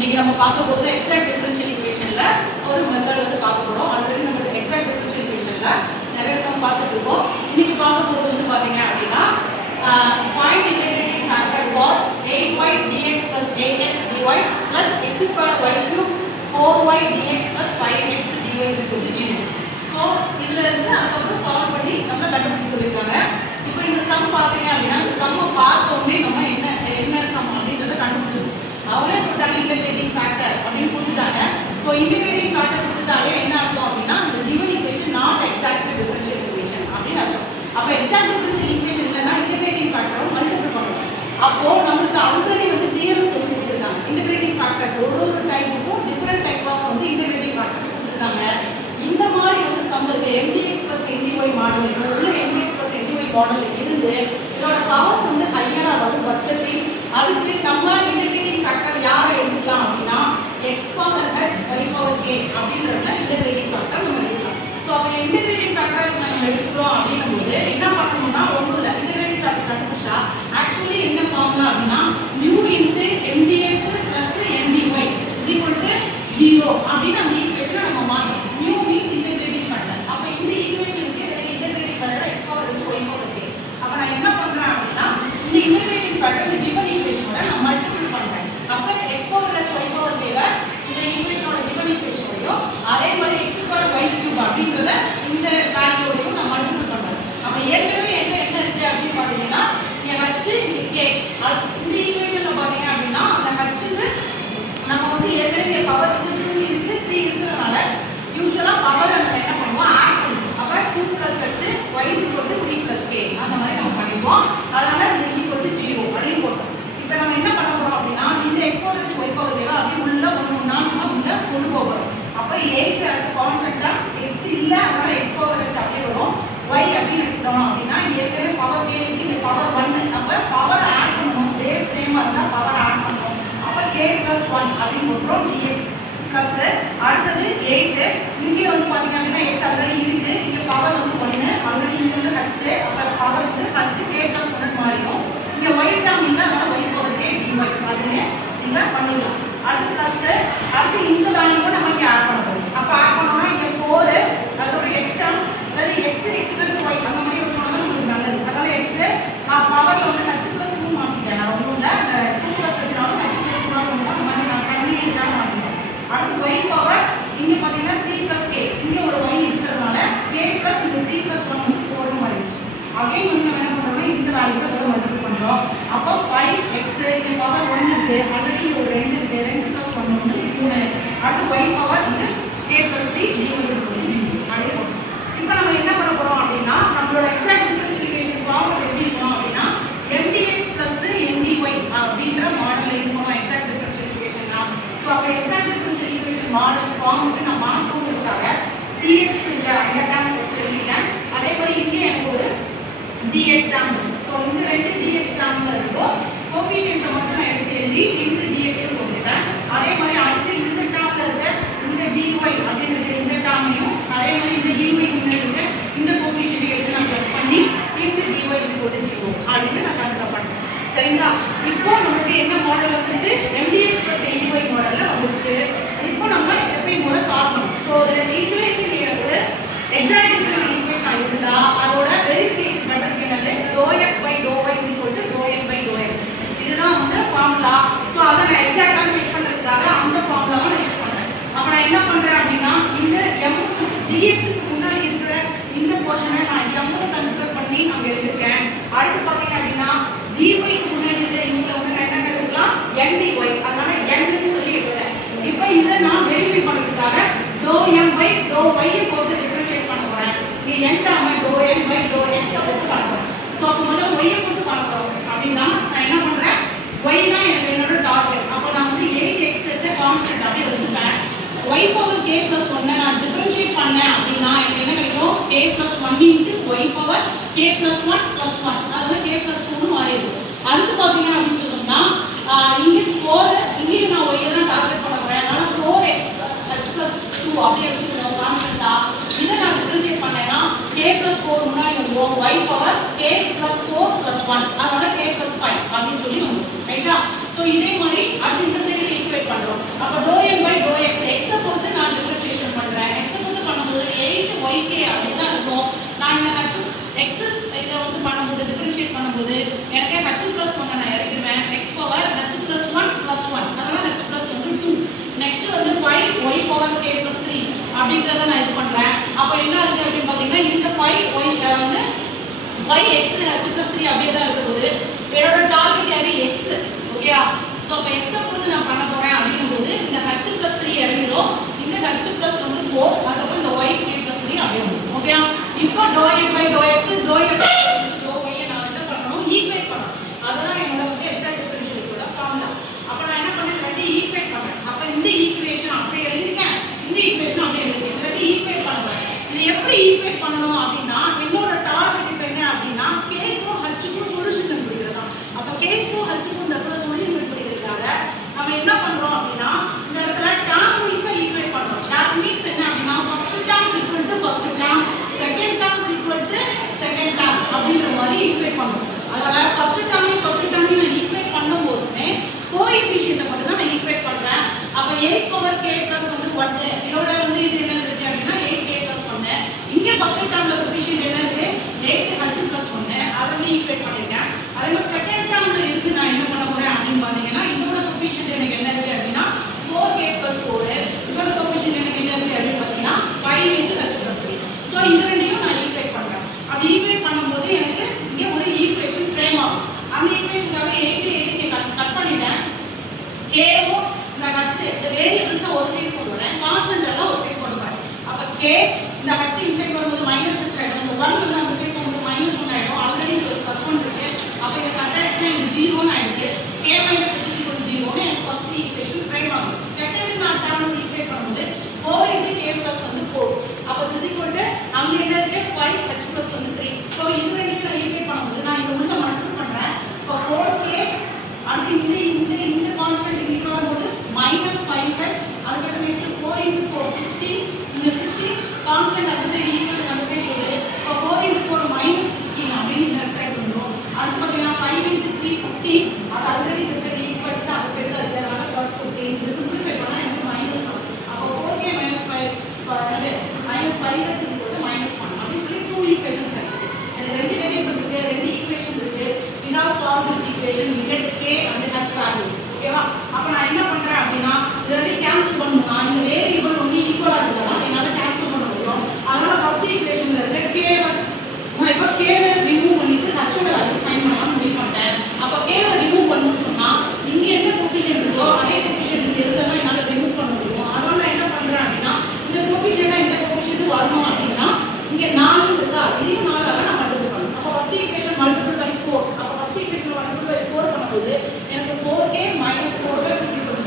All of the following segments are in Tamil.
இன்னைக்கு நம்ம பார்க்க போகிறது எக்ஸாக்ட் டிஃபரன்ஷியல் ஈக்குவேஷன்ல ஒரு மெத்தட் வந்து பார்க்க போறோம். ஆல்ரெடி நம்ம எக்ஸாக்ட் டிஃபரன்ஷியல் ஈக்குவேஷன்ல நிறைய சம் பார்த்துட்டு இருக்கோம். இன்னைக்கு பார்க்க போகிறது வந்து பாத்தீங்க அப்படின்னா find integrating factor for 8y dx plus 8x dy plus x square y cube 4y dx plus 5x dy is equal to 0. So இதுல இருந்து அதுக்கப்புறம் சால்வ் பண்ணி நம்ம கண்டுபிடிக்க சொல்லியிருக்காங்க. இப்போ இந்த சம் பார்த்தீங்க அப்படின்னா இந்த சம்மை பார்த்த உடனே நம்ம என்ன சம் அப்படின்றத கண்டுபிடிச்சிருக்கோம். அவங்களே சொல்லிட்டாங்க இன்டெகிரேட்டிங் ஃபேக்டர் அப்படின்னு கொடுத்துட்டாங்க. ஸோ இன்டெகிரேட்டிங் ஃபேக்டர் கொடுத்துட்டாலே என்ன அர்த்தம் அப்படின்னா இந்த given equation not exact differential equation அப்படின்னு அர்த்தம். அப்போ எக்ஸாக்ட் டிஃபரன்ஷியல் ஈக்குவேஷன் இல்லைன்னா இன்டெகிரேட்டிங் ஃபேக்டரை மல்டிபிள் பண்ணணும். அப்போ நம்மளுக்கு ஆல்ரெடி வந்து தியரம் சொல்லி கொடுத்துருக்காங்க. இன்டெகிரேட்டிங் ஃபேக்டர்ஸ் ஒரு டைப்புக்கும் டிஃப்ரெண்ட் டைப் ஆஃப் வந்து இன்டெகிரேட்டிங் ஃபேக்டர்ஸ் கொடுத்துருக்காங்க. இந்த மாதிரி வந்து சம் இருக்கு mdx plus ndy மாடல் உள்ள mdx plus ndy மாடல் இருந்து இதோட பவர்ஸ் வந்து ஹையரா வரும் பட்சத்தில் அதுக்கு நம்ம இன்டெகிரேட்டிங் ஃபேக்டர் யாரை எடுத்துக்கலாம் அப்படின்னா x power h y power k அப்படிங்கறத இன்டெகிரேட்டிங் ஃபேக்டர் நம்ம எடுக்கலாம். ஸோ அப்போ இன்டெகிரேட்டிங் ஃபேக்டர் நம்ம எடுத்துக்கிறோம் அப்படின்னும் போது என்ன பண்ணணும்னா ஒன்றும் இல்லை இன்டெகிரேட்டிங் ஃபேக்டர் கண்டுபிடிச்சா ஆக்சுவலி என்ன ஃபார்முலா அப்படின்னா mu into mdx plus ndy is equal to 0 அப்படின்னு அந்த ஈக்குவேஷனை நம்ம மாற்றணும். mu means integrating factor. அப்ப இந்த ஈக்குவேஷனுக்கு எனக்கு integrating factor x power h y power k. அப்ப நான் என்ன பண்றேன் அப்படின்னா இந்த integrating factor இந்த given ஈக்குவேஷனோட நான் மல்டிபிள் பண்றேன். அப்ப x power h y power k ல இந்த ஈக்குவேஷனோட given ஈக்குவேஷனோட அதே மாதிரி x square y cube அப்படிங்கறத இந்த வேல்யூவோடயும் நான் மல்டிபிள் பண்றேன். அப்ப ஏற்கனவே என்ன இருக்கு அப்படின்னு பாத்தீங்கன்னா இங்க h இங்க k இந்த ஈக்குவேஷன்ல பாத்தீங்க அப்படின்னா அந்த h நம்ம வந்து ஏற்கனவே பவர் வந்து 2 இருக்கு 3 இருக்குறதுனால யூசுவலா பவர் நம்ம என்ன பண்ணுவோம் ஆட் பண்ணுவோம். அப்ப 2 plus h y is equal to 3 plus k அந்த மாதிரி நம்ம பண்ணிடுவோம். அதனால இது equal to 0 அப்படின்னு போட்டோம். இப்போ நம்ம என்ன பண்ண போறோம் அப்படின்னா இந்த x power h y power k அப்படியே உள்ள கொண்டுனா நம்ம உள்ள கொண்டு போறோம். அப்ப 8 as a constant x இல்ல அதனால x power h அப்படியே வரும். y அப்படி எடுத்துட்டோம் அப்படின்னா ஏற்கனவே பவர் k இங்க பவர் 1 அப்ப பவர் ஆட் பண்ணனும். பேஸ் சேமா இருந்தா பவர் ஆட் பண்ணனும். k plus 1 அப்படின்னு போடுறோம் dx plus அடுத்தது 8 இங்க வந்து பாத்தீங்க அப்படின்னா x ஆல்ரெடி இருக்கு இங்க பவர் வந்து 1 ஆல்ரெடி இங்க வந்து h அப்ப பவர் வந்து h k plus 1 மாறிடும். இங்க y டேர்ம் இல்ல அதனால y power k dy அப்படின்னு நீங்க பண்ணிடலாம். அடுத்து plus அடுத்து இந்த வேல்யூவை நம்ம இங்க ஆட் பண்ண போறோம். அப்ப ஆட் பண்ணோம்னா இங்க 4 அதோட x டேர்ம் அதாவது x equal to y அந்த மாதிரி வச்சோம்னா உங்களுக்கு நல்லது. அதனால x நான் பவர்ல வந்து h plus 2 மாத்திட்டேன். நான் ஒண்ணும் இல்ல 2 plus வச்சாலும் h அடுத்து y பவர் இங்க பாத்தீங்கன்னா 3 plus k இங்க ஒரு y இருக்கிறதுனால k plus இந்த 3 plus 1 வந்து 4 மாறிடுச்சு. அகைன் வந்து நம்ம என்ன பண்றோம்னா இந்த வேல்யூவை அதோட மல்டிபிள் பண்றோம். அப்போ 5x இங்க பவர் 1 இருக்கு ஆல்ரெடி ஒரு 2 இருக்கு 2 plus 1 வந்து 3. அடுத்து y பவர் இங்க k plus 3 dy is equal to 0 அப்படியே போறோம். இப்போ நம்ம என்ன பண்ண போறோம் அப்படின்னா நம்மளோட எக்ஸாக்ட் டிஃபரன்ஷியல் ஈக்குவேஷன் ஃபார்முலா எப்படி இருக்கும் அப்படின்னா mdx plus ndy அப்படிங்கற மாடல்ல இருக்கும் எக்ஸாக்ட் டிஃபரன்ஷியல் ஈக்குவேஷன் தான். சோ அப்ப எக்ஸாக்ட் டிஃபரன்ஷியல் ஈக்குவேஷன் மாடல் ஃபார்முக்கு நான் மாற்றணும்ன்றதுக்காக dx இல்ல இந்த டேர்ம் ஃபர்ஸ்ட் எழுதிட்டேன். அதே மாதிரி இங்க எனக்கு ஒரு dx டேர்ம் இருக்கு. சோ இந்த ரெண்டு dx டேர்ம்ல இருக்கோ கோஎஃபிஷியன்ட்ஸ் மட்டும் நான் எடுத்து எழுதி இந்த dx க்கு போட்டுட்டேன். அதே மாதிரி அடுத்து இந்த டேர்ம்ல இருக்க இந்த dy அப்படிங்கற இந்த டேர்மையும் அதே மாதிரி இந்த dy முன்னாடி இருக்க இந்த கோஎஃபிஷியன்ட் எடுத்து நான் ப்ளஸ் பண்ணி இந்த dy is equal to 0 அப்படின்னு நான் கன்சிடர் பண்றேன். சரிங்களா? இப்போ நமக்கு என்ன மாடல் வந்துருச்சு mdx plus ndy மாடல்ல வந்துருச்சு. இப்போ நம்ம எப்பவும் போல சால்வ் பண்ணணும். சோ ஒரு ஈக்குவேஷன் ஒரு எக்ஸாக்ட் டிஃபரன்ஷியல் ஈக்குவேஷன் இருந்தா அதோட வெரிஃபிகேஷன் மெத்தட் என்னது ∂f by ∂y is equal to ∂n by ∂x இதுதான் வந்து ஃபார்முலா. சோ அத நான் எக்ஸாக்ட்டா செக் பண்றதுக்காக அந்த ஃபார்முலாவை நான் யூஸ் பண்றேன். அப்ப நான் என்ன பண்றேன் அப்படினா இந்த m dx க்கு முன்னாடி இருக்கிற இந்த போர்ஷனை நான் m க்கு கன்சிடர் பண்ணி அங்க எழுதிருக்கேன். அடுத்து பாத்தீங்க அப்படினா dy க்கு முன்னாடி இருக்கிற இங்க வந்து நான் என்ன எழுதலாம் n dy அதனால n ன்னு சொல்லி எழுதுறேன். இப்போ இத நான் வெரிஃபை பண்றதுக்காக ∂m by ∂y போட்டு டிஃபரன்ஷியேட் பண்ண போறேன். இங்க n term ∂n by ∂x போட்டு பண்ண போறேன். சோ அப்ப முதல்ல y போட்டு பண்ண போறோம். அப்படினா நான் என்ன பண்றேன் y தான் எனக்கு என்னோட டார்கெட். அப்ப நான் வந்து 8x வெச்ச கான்ஸ்டன்ட் அப்படியே வச்சுட்டேன். y power k plus 1 நான் டிஃபரன்ஷியேட் பண்ணேன் அப்படினா எனக்கு என்ன கிடைக்கும் k plus 1 into y power k plus 1 plus 1 அதாவது k plus 2 னு மாறிடும். அடுத்து பாத்தீங்க அப்படினு சொன்னா இங்க 4 இங்க நான் y தான் டார்கெட் பண்ண போறேன். அதனால 4x h plus 2 அப்படியே வச்சுக்கணும் கான்ஸ்டன்ட்டா. இத நான் டிஃபரன்ஷியேட் பண்ணேனா k plus 4 முன்னாடி வந்துரும் y power k plus 4 plus 1 அதனால k plus 5 அப்படினு சொல்லி வந்துரும். ரைட்டா? சோ இதே மாதிரி அடுத்து இந்த சைடுல ஈக்குவேட் பண்றோம். அப்படிங்கிறத நான் இது பண்ணுறேன். அப்போ என்ன ஆகுது அப்படின்னு பார்த்தீங்கன்னா இந்த 5y வந்து yx h+3 அப்படியே தான் இருக்கும்போது என்னோட டார்கெட் யாரு x. ஓகேயா? ஸோ அப்போ x பொறுத்து நான் பண்ண போகிறேன் அப்படிங்கும்போது இந்த h+3 இறங்கிடும். இந்த h+ வந்து 4, அதுக்கப்புறம் இந்த yk+3 அப்படியே வரும். ஓகேயா? இப்போ ∂f/∂x ∂y நான் என்ன பண்ணணும், ஈக்குவேட் பண்ணணும். அதெல்லாம் என்னோட வந்து எக்ஸாக்ட் டிஃபரன்ஷியேட்டோட ஃபார்முலா. அப்போ நான் என்ன பண்ணேன், ரெண்டு ஈக்குவேட் பண்ணுறேன். அப்போ இந்த ஈக்குவேஷன் அப்படியே எழுதிருக்கேன், இந்த ஈக்குவேஷன் அப்படியே எழுதிருக்கேன். ரெண்டு ஈக்குவேட் பண்ணுறேன். இது எப்படி ஈக்குவேட் பண்ணணும் அப்படின்னா என்னோட டார்கெட் இப்போ என்ன அப்படின்னா கேக்கும் ஹச்சுக்கும் சொல்யூஷன் கண்டுபிடிக்கிறதா. அப்போ கேக்கும் ஹச்சுக்கும் இந்த இடத்துல சொல்யூஷன் கண்டுபிடிக்கிறதுக்காக நம்ம என்ன பண்ணுறோம் அப்படின்னா இந்த இடத்துல டேர்ம் வைஸாக ஈக்குவேட் பண்ணுறோம். தட் மீன்ஸ் என்ன அப்படின்னா first term equal to first term, second term equal to second term அப்படின்ற மாதிரி ஈக்குவேட் பண்ணுறோம். அதனால் ஃபர்ஸ்ட் டேர்மையும் நான் ஈக்குவேட் பண்ணும்போதுமே கோஎஃபிஷியன்ட்டை மட்டும் தான் நான் ஈக்குவேட் பண்ணுறேன். அப்போ 8k + வந்து 1 இதோட வந்து இது என்ன இருக்கு அப்படின்னா 8k + 1. இங்கே ஃபர்ஸ்ட் டேர்ம்ல கோஎஃபிஷியன்ட் என்ன இருக்கு 8h+1 அதை வந்து ஈக்குவேட் பண்ணிருக்கேன். அதே மாதிரி செகண்ட் டேர்ம்ல இருக்கு நான் என்ன பண்ண போறேன் அப்படின்னு பார்த்தீங்கன்னா இதோட கோஎஃபிஷியன்ட் எனக்கு என்ன இருக்கு அப்படின்னா 4k + 4. இதோட கோஎஃபிஷியன்ட் எனக்கு என்ன இருக்கு அப்படின்னு பார்த்தீங்கன்னா 5h+3. ஸோ இது ரெண்டையும் நான் ஈக்குவேட் பண்றேன். அப்படி ஈக்குவேட் பண்ணும்போது எனக்கு இங்கே ஒரு ஈக்குவேஷன் ஃப்ரேம் ஆகும். அந்த ஈக்குவேஷனுக்காக 8 கட் பண்ணிட்டேன். கேவும் இந்த ஹச் இந்த வேரியபிள்ஸை ஒரு சைடு கொண்டு வரேன், கான்ஸ்டன்ட் எல்லாம் ஒரு சைடு கொண்டு வரேன். அப்போ கே இந்த ஹச் இன்சைட் வரும்போது -h ஆகிடும், இந்த 1 வந்து அந்த சைடு போகும்போது -1 ஆகிடும். ஆல்ரெடி இது ஒரு +1 இருக்கு. அப்போ இதை கட் ஆயிடுச்சுன்னா இது 0ன்னு ஆயிடுச்சு. k - h = 0ன்னு எனக்கு ஃபர்ஸ்ட் ஈக்குவேஷன் ஃப்ரேம் ஆகும். செகண்ட் நான் டேர்ம்ஸ் ஈக்குவேட் பண்ணும்போது 4 × k + வந்து 4. அப்போ this equal to அங்கே என்ன இருக்கு 5h+ வந்து 3. ஸோ இது ரெண்டையும் நான் ஈக்குவேட் பண்ணும்போது நான் இதை உள்ள மல்டிபிள் பண்ணுறேன். இப்போ 4k அடுத்து இந்த கான்ஸ்டன்ட் இங்கே வரும்போது -5h, அதுக்கப்புறம் நெக்ஸ்ட் 4 × 4 16, இந்த 16 கான்ஸ்டன்ட் அந்த சைடு ஈக்குவல் அந்த சைடு போகுது. இப்போ 4 × 4 -16 அப்படின்னு இந்த சைடு வந்துடும். அடுத்து பார்த்தீங்கன்னா 5 × 3 15, அது ஆல்ரெடி இந்த சைடு ஈக்குவல் அந்த சைடு தான் இருக்கிறதுனால +15. இது சிம்பிளிஃபை பண்ணால் எனக்கு -1. அப்போ 4k - 5 வந்து -5h = -1 அப்படின்னு சொல்லி 2 ஈக்குவேஷன்ஸ் கிடைச்சது. எனக்கு ரெண்டு வேரியபிள் இருக்கு, ரெண்டு ஈக்குவேஷன் இருக்கு. without solve this equation we get k and h values. ஓகேவா? அப்ப நான் என்ன பண்றேன் அப்படினா இதெல்லாம் கேன்சல் பண்ணனும்னா இந்த வேரியபிள் ஒண்ணு ஈக்குவலா இருந்தா என்னால கேன்சல் பண்ண முடியும். அதனால ஃபர்ஸ்ட் ஈக்குவேஷன்ல இருக்க k நான் இப்ப k வை ரிமூவ் பண்ணிட்டு h ஓட வேல்யூ ஃபைண்ட் பண்ணலாம் முடிவு பண்ணிட்டேன். அப்ப k வை ரிமூவ் பண்ணனும்னு சொன்னா இங்க என்ன கோஎஃபிஷியன்ட் இருக்கோ அதே கோஎஃபிஷியன்ட் இங்க இருந்தா என்னால ரிமூவ் பண்ண முடியும். அதனால என்ன பண்றேன் அப்படினா இந்த கோஎஃபிஷியன்ட் இந்த கோஎஃபிஷியன்ட் வரணும் அப்படினா இங்க 4 இருக்கா, இதையும் 4 ஆல நான் மல்டிபிள் பண்ணனும். அப்ப ஃபர்ஸ்ட் ஈக்குவேஷன் மல்டிபிள் பை 4. அப்ப ஃபர்ஸ்ட் ஈக்குவேஷன் மல்டிபிள் பை 4 பண்ணும்போது எனக்கு 4k - 4h =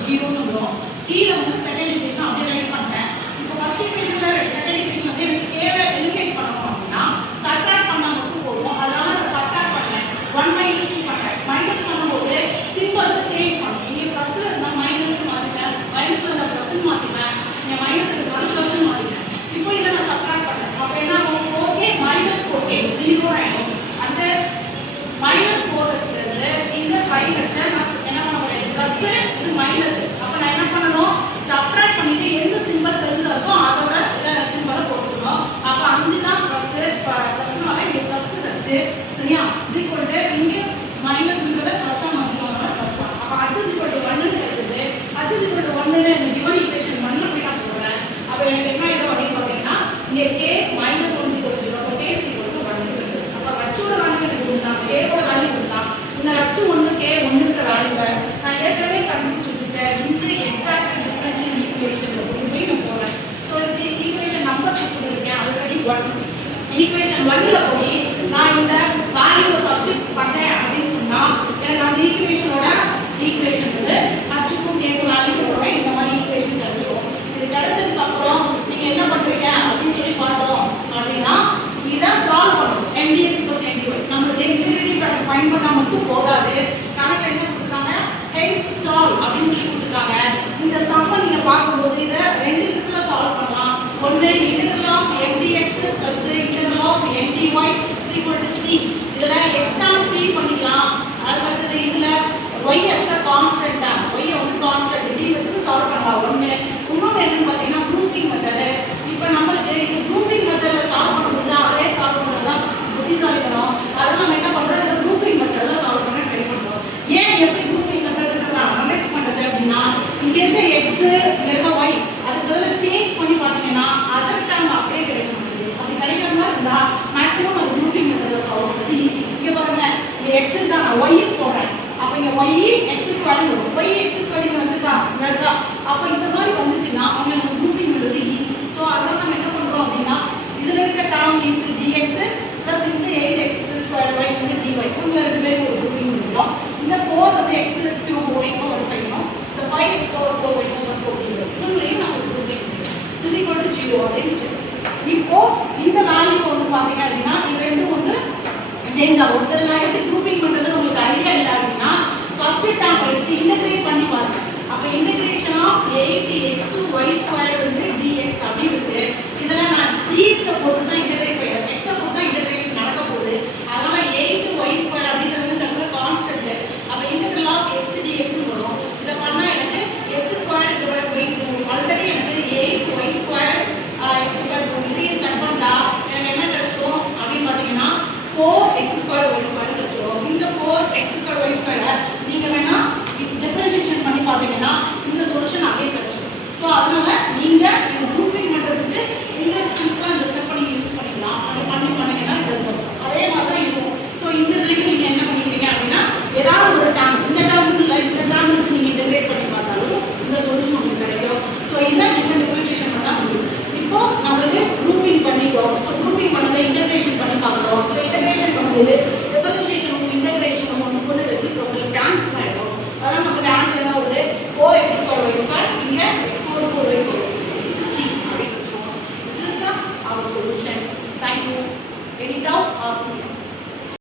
0 ன்னு வரும். கீழ வந்து செகண்ட் ஈக்குவேஷன் அப்படியே ரைட் பண்றேன். இப்போ ஃபர்ஸ்ட் ஈக்குவேஷன்ல செகண்ட் ஈக்குவேஷன் வந்து எனக்கு k வை எலிமினேட் பண்ணனும் அப்படினா சப்ட்ராக்ட் பண்ணா மட்டும் போதும். அதனால நான் சப்ட்ராக்ட் பண்ணேன். 1 - 2 பண்றேன். மைனஸ் பண்ணும்போது சிம்பல்ஸ் சேஞ்ச் பண்ணும். இங்க பிளஸ் இருந்தா மைனஸ் மாத்திட்டேன், மைனஸ் இருந்தா பிளஸ் மாத்திட்டேன், இங்க மைனஸ் இருந்தா பிளஸ் மாத்திட்டேன். இப்போ இத நான் சப்ட்ராக்ட் பண்றேன். அப்ப என்ன ஆகும் 4k - 4k 0 ஆயிடும். அந்த -4h ல இருந்து இந்த 5h நான் என்ன பண்ண போறேன் பிளஸ் இது மைனஸ். அப்ப நான் என்ன பண்ணனும் சப்ட்ராக்ட் பண்ணிட்டு எந்த சிம்பல் பெருசா இருக்கோ அதோட சிம்பலை போட்டுக்கணும். அப்ப 5 தான் பிளஸ்னால இங்க பிளஸ் வச்சு சரியா ஈக்குவல் டு இங்க மைனஸ்ங்கறத பிளஸ்ஸா மாத்திக்கலாம். பிளஸ் அப்ப h = 1 ன்னு கிடைச்சது. h = 1 ன்னு இந்த கிவன் ஈக்குவேஷன் 1 ல நான் போடுறேன். அப்ப எனக்கு என்ன ஆயிடும் அப்படினு பாத்தீங்கன்னா இங்க k - 1 = 0, அப்ப k = 1 ன்னு கிடைச்சது. அப்ப h ஓட வேல்யூ எனக்கு கொடுத்தா, k ஓட வேல்யூ கொடுத்தா, இந்த h 1 k 1ங்கற வேல்யூவை நான் ஏற்கனவே கண்டுபிடிச்சு வச்சிட்டேன். இந்த எக்ஸாக்ட் டிஃபரன்ஷியல் ஈக்குவேஷன்ல போய் நான் போறேன். சோ இந்த ஈக்குவேஷன் நம்பர் கொடுத்திருக்கேன் ஆல்ரெடி 1. ஈக்குவேஷன் 1ல போய் நான் இந்த வேல்யூவை சப்ஸ்டிட்யூட் பண்ணேன் அப்படினு சொன்னா எனக்கு அந்த ஈக்குவேஷனோட ஈக்குவேஷன் வந்து h க்கும் k க்கும் வேல்யூ போடுறேன். இந்த மாதிரி ஈக்குவேஷன் கிடைச்சிரும். இது கிடைச்சதுக்கு அப்புறம் நீங்க என்ன பண்றீங்க அப்படின்னு சொல்லி பார்த்தோம் அப்படின்னா இத சால்வ் பண்ணணும். mdx + ndy நம்ம டெரிவேட்டிவ் பேட்டர்ன் ஃபைண்ட் பண்ணா மட்டும் போதாது. கணக்கு என்ன கொடுத்தாங்க ஹென்ஸ் சால்வ் அப்படின்னு சொல்லி கொடுத்தாங்க. இந்த சம்ம நீங்க பாக்கும்போது இத ரெண்டு விதத்துல சால்வ் பண்ணலாம். ஒண்ணு integral of mdx + integral of ndy = c. இதுல x டேர்ம் ஃப்ரீ பண்ணிக்கலாம். அதுக்கு அடுத்து இதுல y as a constant term, y வந்து கான்ஸ்டன்ட் இப்படி வச்சு சால்வ் பண்ணலாம். ஒண்ணு இன்னொரு என்னன்னு பாத்தீங்கன்னா குரூப்பிங் மெத்தட். இப்போ நமக்கு இந்த குரூப்பிங் மெத்தட்ல சால்வ் பண்ணும்போது அதே சால்வ் பண்ணலாம் புத்திசாலித்தனம். அதனால நம்ம என்ன பண்றோம் இந்த குரூப்பிங் மெத்தட்ல சால்வ் பண்ண ட்ரை பண்றோம். ஏன் எப்படி குரூப்பிங் மெத்தட்ன்றத அனலைஸ் பண்றது அப்படின்னா இங்க இருக்க x இங்க இருக்க y அதுக்கு பதிலா சேஞ்ச் பண்ணி பாத்தீங்கன்னா y x ஸ்கொயர் வரும். y x ஸ்கொயர் வந்துட்டா இருக்கா. அப்ப இந்த மாதிரி வந்துச்சுன்னா அவங்க நம்ம குரூப்பிங் பண்றது ஈஸி. சோ அதனால நம்ம என்ன பண்றோம் அப்படின்னா இதுல இருக்க டேர்ம் இன்டு dx பிளஸ் இந்த 8x ஸ்கொயர் y வந்து dy இவங்க ரெண்டு பேருக்கு ஒரு குரூப்பிங் பண்ணுவோம். இந்த 4 வந்து x கியூப் y பவர் 5 னோ இந்த 5x பவர் 4 y பவர் 4 இதுலயும் நம்ம குரூப்பிங் is equal to 0 அப்படின்னு. இப்போ இந்த வேல்யூ வந்து பாத்தீங்க அப்படின்னா இது ரெண்டும் வந்து சேஞ்ச் ஆகும். இதெல்லாம் எப்படி குரூப்பிங் பண்றது உங்களுக்கு ஐடியா இல்லை அப்படின்னா ஃபர்ஸ்ட் டேர்ம் எடுத்து இன்டகிரேட் பண்ணி பாருங்க. அப்ப integration of 8x y square வந்து dx அப்படி இருக்கு. இதெல்லாம் நான் dx போட்டு தான் இன்டகிரேட் பண்ணேன். x போட்டு தான் இன்டகிரேஷன் நடக்க போகுது. அதனால 8y ஸ்கொயர் அப்படிங்கிறது நம்ம கான்ஸ்டன்ட். அப்ப இன்டகிரல் ஆஃப் x dx வரும். இத பண்ணா எனக்கு x square divide by 2 already எனக்கு 8y ஸ்கொயர் x ஸ்கொயர் 2 இதையும் கட் பண்ணா எனக்கு என்ன கிடைக்கும் அப்படி பாத்தீங்கன்னா 4x ஸ்கொயர் y ஸ்கொயர் கிடைக்கும். இந்த 4x ஸ்கொயர் y ஸ்கொயர் நீங்க வேணா டிஃபரன்ஷியேஷன் பண்ணி பாத்தீங்கன்னா இந்த சொல்யூஷன் அப்படியே கிடைக்கும். சோ அதனால நீங்க இந்த குரூப்பிங் பண்றதுக்கு இந்த சிம்பிளா இந்த ஸ்டெப் நீங்க யூஸ் பண்ணிக்கலாம். அப்படி பண்ணீங்கன்னா இது கிடைக்கும். அதே மாதிரி தான் இருக்கும். சோ இந்த இதுலயும் நீங்க என்ன பண்ணிக்கிறீங்க அப்படின்னா ஏதாவது ஒரு டேர்ம் இந்த டேர்ம் இல்ல இந்த டேர்ம் எடுத்து நீங்க இன்டகிரேட் பண்ணி பார்த்தாலும் இந்த சொல்யூஷன் உங்களுக்கு கிடைக்கும். சோ இதான் நீங்க டிஃபரன்ஷியேஷன் பண்ணா முடியும். இப்போ நம்மளுக்கு குரூப்பிங் பண்ணிட்டோம். சோ குரூப்பிங் பண்ணதை இன்டகிரேஷன் பண்ணி பார்க்கிறோம். சோ இன்டகிரேஷன் பண்ணும்போது டிஃபரன்ஷியேஷன் இன்டகிரேஷன் ஒன்று கூட ரெசிப்ரோக்கல் கேன்சல் ஆயிடும். அதனால நமக்கு ஆன்சர் என்ன வருது 4x ஸ்கொயர் y ஸ்கொயர் இங்க x பவர் 4 இருக்கு. C அப்படி சொல்லுவோம். This is our solution. Thank you. Any doubt? Ask me.